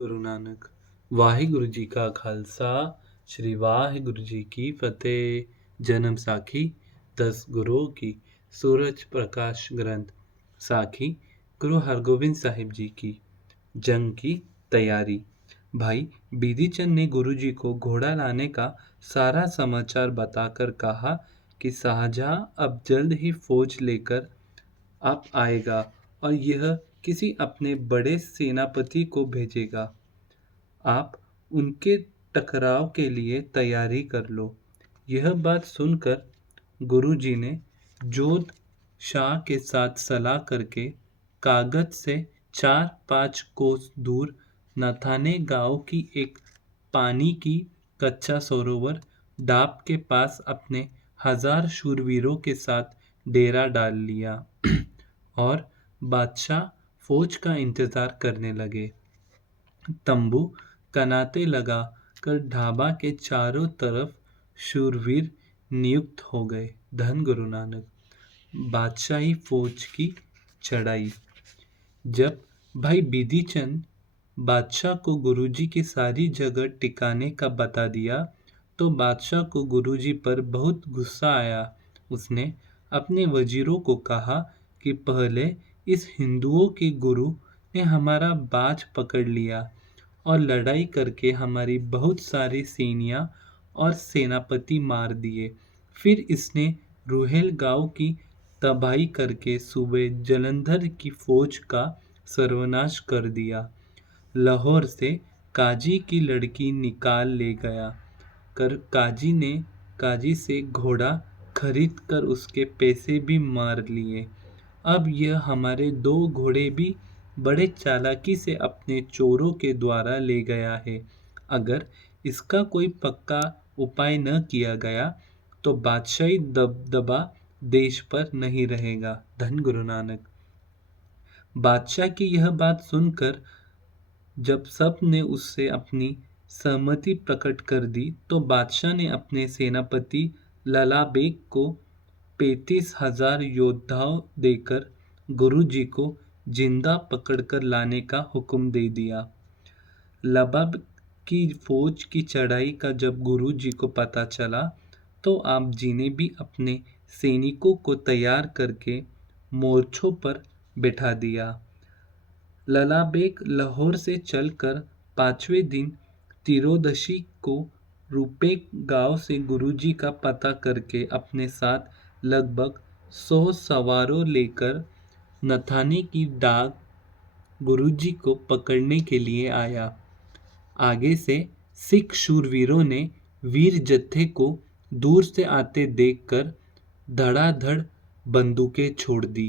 ਗੁਰੂ ਨਾਨਕ ਵਾਹਿਗੁਰੂ ਜੀ ਕਾ ਖਾਲਸਾ ਸ੍ਰੀ ਵਾਹਿਗੁਰੂ ਜੀ ਕੀ ਫਤਿਹ। ਜਨਮ ਸਾਖੀ 10 ਗੁਰੂ ਕੀ सूरज प्रकाश ग्रंथ साखी गुरु हरगोविंद साहिब जी की जंग की तैयारी। भाई बिधि चंद ने गुरु जी को घोड़ा लाने का सारा समाचार बताकर कहा कि शाहजहां अब जल्द ही फौज लेकर आप आएगा और यह किसी अपने बड़े सेनापति को भेजेगा। आप उनके टकराव के लिए तैयारी कर लो। यह बात सुनकर गुरुजी ने जोध शाह के साथ सलाह करके कागज से 4-5 कोस दूर नथाने गांव की एक पानी की कच्चा सरोवर डाब के पास अपने 1000 शूरवीरों के साथ डेरा डाल लिया और बादशाह फौज का इंतजार करने लगे। तंबू कनाते लगा कर ढाबा के चारों तरफ शूरवीर नियुक्त हो गए। धन गुरु नानक। बादशाही फौज की चढ़ाई। जब भाई बिधि चंद बादशाह को गुरुजी की सारी जगह टिकाने का बता दिया तो बादशाह को गुरुजी पर बहुत गुस्सा आया। उसने अपने वजीरों को कहा कि पहले इस हिंदुओं के गुरु ने हमारा बाज पकड़ लिया और लड़ाई करके हमारी बहुत सारी सेनियां और सेनापति मार दिए। फिर इसने रुहेल गांव की तबाही करके सूबे जलंधर की फौज का सर्वनाश कर दिया। लाहौर से काजी की लड़की निकाल ले गया कर काजी से घोड़ा खरीद कर उसके पैसे भी मार लिए। अब यह हमारे 2 घोड़े भी बड़े चालाकी से अपने चोरों के द्वारा ले गया है। अगर इसका कोई पक्का उपाय न किया गया तो बादशाही दबदबा देश पर नहीं रहेगा। धन गुरु नानक। बादशाह की यह बात सुनकर जब सब ने उससे अपनी सहमति प्रकट कर दी तो बादशाह ने अपने सेनापति लला बेग को 35,000 योद्धाओं देकर गुरु जी को जिंदा पकड़कर लाने का हुक्म दे दिया। लबाब की फौज की चढ़ाई का जब गुरु जी को पता चला तो आप जी ने भी अपने सैनिकों को तैयार करके मोर्चों पर बैठा दिया। लला बेग लाहौर से चलकर 5वें दिन तिरोदशी को रुपे गांव से गुरुजी का पता करके अपने साथ लगभग 100 सवारों लेकर नथाने की डाग गुरुजी को पकड़ने के लिए आया। आगे से सिख शूरवीरों ने वीर जत्थे को दूर से आते देखकर धड़ाधड़ बंदूकें छोड़ दी।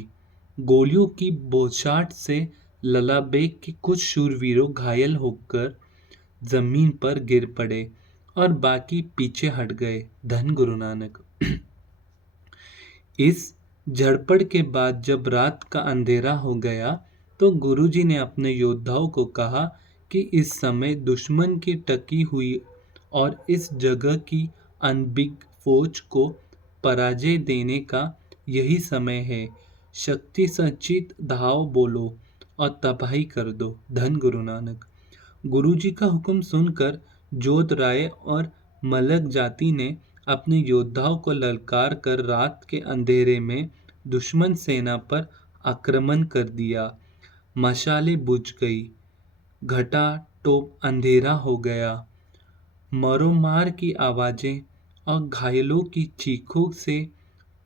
गोलियों की बौछार से लला बेग के कुछ शूरवीरों घायल होकर जमीन पर गिर पड़े और बाकी पीछे हट गए। धन गुरु नानक। इस झड़पड़ के बाद जब रात का अंधेरा हो गया तो गुरुजी ने अपने योद्धाओं को कहा कि इस समय दुश्मन की टकी हुई और इस जगह की अनभिज्ञ फौज को पराजय देने का यही समय है। शक्ति संचित धाव बोलो और तबाही कर दो। धन गुरु नानक। गुरुजी का हुक्म सुनकर जोध राय और मलक जाति ने अपने योद्धाओं को ललकार कर रात के अंधेरे में दुश्मन सेना पर आक्रमण कर दिया। मशालें बुझ गई, घटा टोप अंधेरा हो गया। मरोमार की आवाजें और घायलों की चीखों से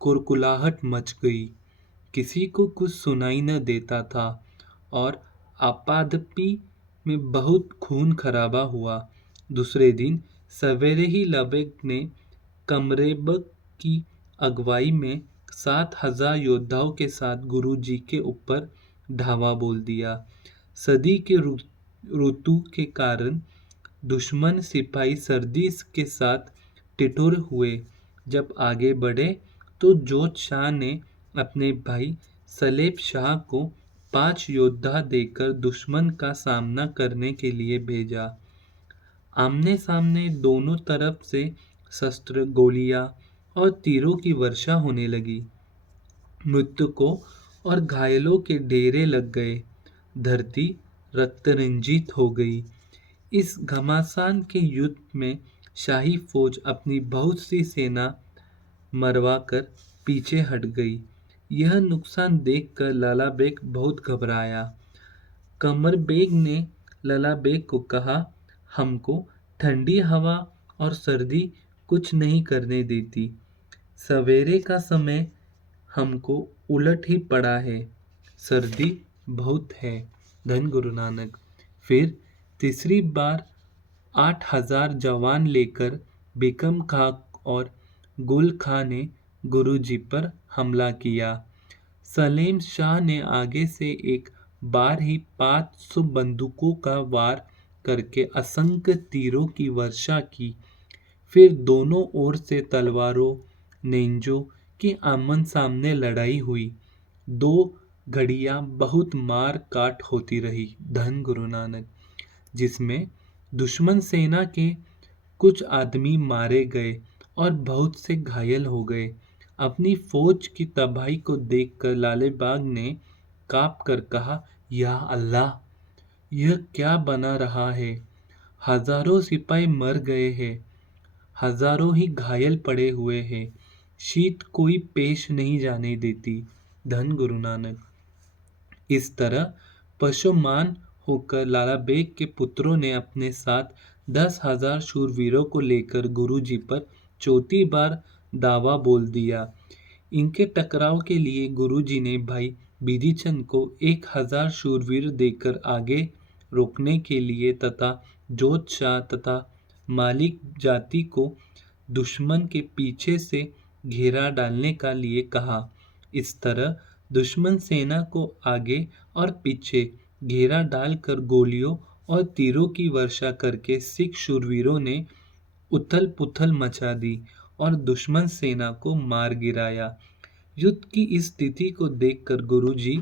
कुरकुलाहट मच गई। किसी को कुछ सुनाई न देता था और आपादपी में बहुत खून खराबा हुआ। दूसरे दिन सवेरे ही लबेग ने कमरेबक की अगुवाई में 7,000 योद्धाओं के साथ गुरुजी के ऊपर धावा बोल दिया। सर्दी के ऋतु के कारण दुश्मन सिपाही सर्दी के साथ टिटुर हुए। जब आगे बढ़े तो जोध शाह ने अपने भाई सलेब शाह को 5 योद्धा देकर दुश्मन का सामना करने के लिए भेजा। आमने सामने दोनों तरफ से शस्त्र, गोलियां और तीरों की वर्षा होने लगी। मृतकों और घायलों के ढेरे लग गए। धरती रक्त रंजित हो गई। इस घमासान के युद्ध में शाही फौज अपनी बहुत सी सेना मरवाकर पीछे हट गई। यह नुकसान देखकर लाला बेग बहुत घबराया। कमर बेग ने लाला बेग को कहा, हमको ठंडी हवा और सर्दी कुछ नहीं करने देती। सवेरे का समय हमको उलट ही पड़ा है। सर्दी बहुत है। धन गुरु नानक। फिर तीसरी बार 8,000 जवान लेकर बेगम खां और गुल खां ने गुरुजी पर हमला किया। सलीम शाह ने आगे से एक बार ही 500 बंदूकों का वार करके असंख्य तीरों की वर्षा की। फिर दोनों ओर से तलवारों नेंजों की आमने सामने लड़ाई हुई। 2 घड़ियां बहुत मार काट होती रही। धन गुरु नानक। जिसमें दुश्मन सेना के कुछ आदमी मारे गए और बहुत से घायल हो गए। अपनी फौज की तबाही को देखकर लाले बाग ने कांप कर कहा, या अल्लाह, यह क्या बना रहा है। हजारों सिपाही मर गए हैं, हजारों ही घायल पड़े हुए हैं। शीत कोई पेश नहीं जाने देती। धन गुरु नानक। इस तरह पशुमान होकर लाला बेग के पुत्रों ने अपने साथ 10,000 शूरवीरों को लेकर गुरुजी पर चौथी बार दावा बोल दिया। इनके टकराव के लिए गुरुजी ने भाई बिधिचंद को 1,000 शूरवीर देकर आगे रोकने के लिए तथा जोध शाह तथा मालिक जाति को दुश्मन के पीछे से घेरा डालने का लिए कहा। इस तरह दुश्मन सेना को आगे और पीछे घेरा डालकर गोलियों और तीरों की वर्षा करके सिख शूरवीरों ने उथल पुथल मचा दी और दुश्मन सेना को मार गिराया। युद्ध की इस स्थिति को देखकर गुरुजी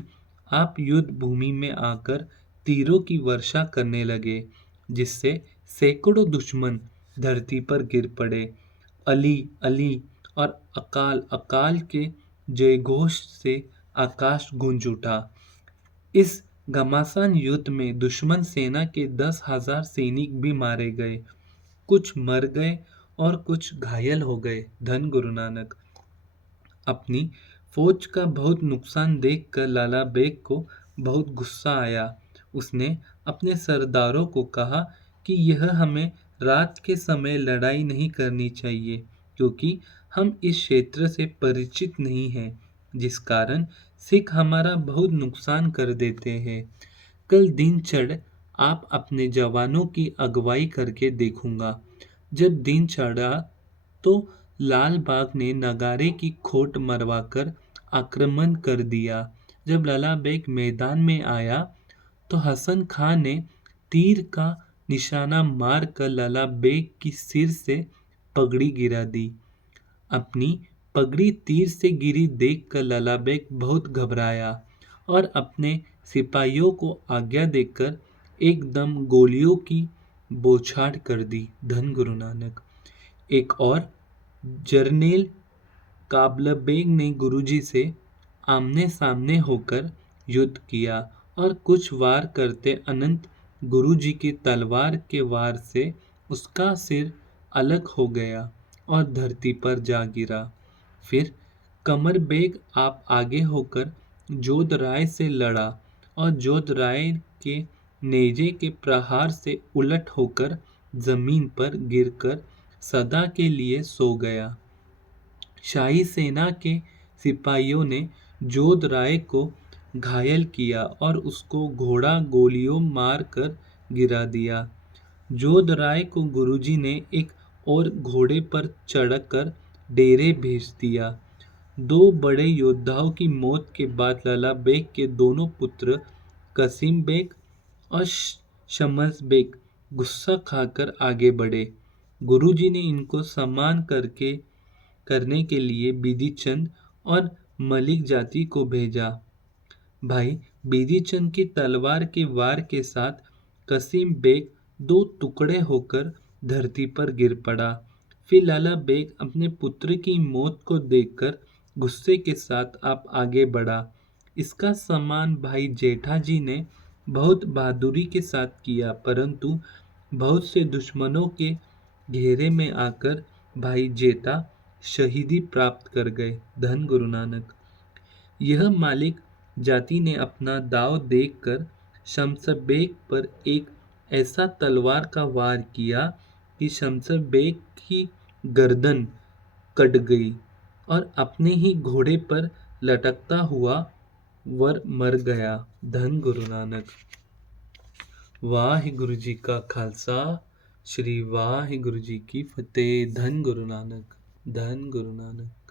आप युद्ध भूमि में आकर तीरों की वर्षा करने लगे, जिससे सैकड़ों दुश्मन धरती पर गिर पड़े। अली अली और अकाल अकाल के जयघोष से आकाश गूंज उठा। इस घमासान युद्ध में दुश्मन सेना के 10,000 सैनिक भी मारे गए, कुछ मर गए और कुछ घायल हो गए। धन गुरु नानक। अपनी फौज का बहुत नुकसान देखकर लाला बेग को बहुत गुस्सा आया। उसने अपने सरदारों को कहा कि यह हमें रात के समय लड़ाई नहीं करनी चाहिए, क्योंकि हम इस क्षेत्र से परिचित नहीं हैं, जिस कारण सिख हमारा बहुत नुकसान कर देते हैं। कल दिन चढ़ आप अपने जवानों की अगुवाई करके देखूंगा। जब दिन चढ़ा तो लाल बाग ने नगारे की खोट मरवाकर आक्रमण कर दिया। जब लाला बेग मैदान में आया तो हसन खां ने तीर का निशाना मार कर लाला बेग की सिर से पगड़ी गिरा दी। अपनी पगड़ी तीर से गिरी देखकर लाला बेग बहुत घबराया और अपने सिपाहियों को आज्ञा देकर एकदम गोलियों की बौछार कर दी। धन गुरु नानक। एक और जर्नेल काबला बेग ने गुरुजी से आमने सामने होकर युद्ध किया और कुछ वार करते अनंत गुरुजी की तलवार के वार से उसका सिर अलग हो गया और धरती पर जा गिरा। फिर कमर बेग आप आगे होकर जोध राय से लड़ा और जोध राय के नेजे के प्रहार से उलट होकर जमीन पर गिरकर सदा के लिए सो गया। शाही सेना के सिपाहियों ने जोध राय को घायल किया और उसको घोड़ा गोलियों मार कर गिरा दिया। जोध राय को गुरुजी ने एक और घोड़े पर चढ़कर डेरे भेज दिया। 2 बड़े योद्धाओं की मौत के बाद लाला बेग के दोनों पुत्र कसीम बेग और शमस बेग गुस्सा खाकर आगे बढ़े। गुरुजी ने इनको सम्मान करने के लिए बिधिचंद और मलिक जाति को भेजा। भाई बिधिचंद की तलवार के वार के साथ कसीम बेग 2 टुकड़े होकर धरती पर गिर पड़ा। फिर लाला बेग अपने पुत्र की मौत को देखकर गुस्से के साथ आप आगे बढ़ा। इसका सम्मान भाई जेठा जी ने बहुत बहादुरी के साथ किया, परंतु बहुत से दुश्मनों के घेरे में आकर भाई जेठा शहीदी प्राप्त कर गए। धन गुरु नानक। यह मालिक जाति ने अपना दांव देखकर शमशब बेग पर एक ऐसा तलवार का वार किया कि शमशब बेग की गर्दन कट गई और अपने ही घोड़े पर लटकता हुआ वर मर गया। धन गुरु नानक। वाहिगुरु जी का खालसा श्री वाहिगुरु जी की फतेह। धन गुरु नानक। धन गुरु नानक।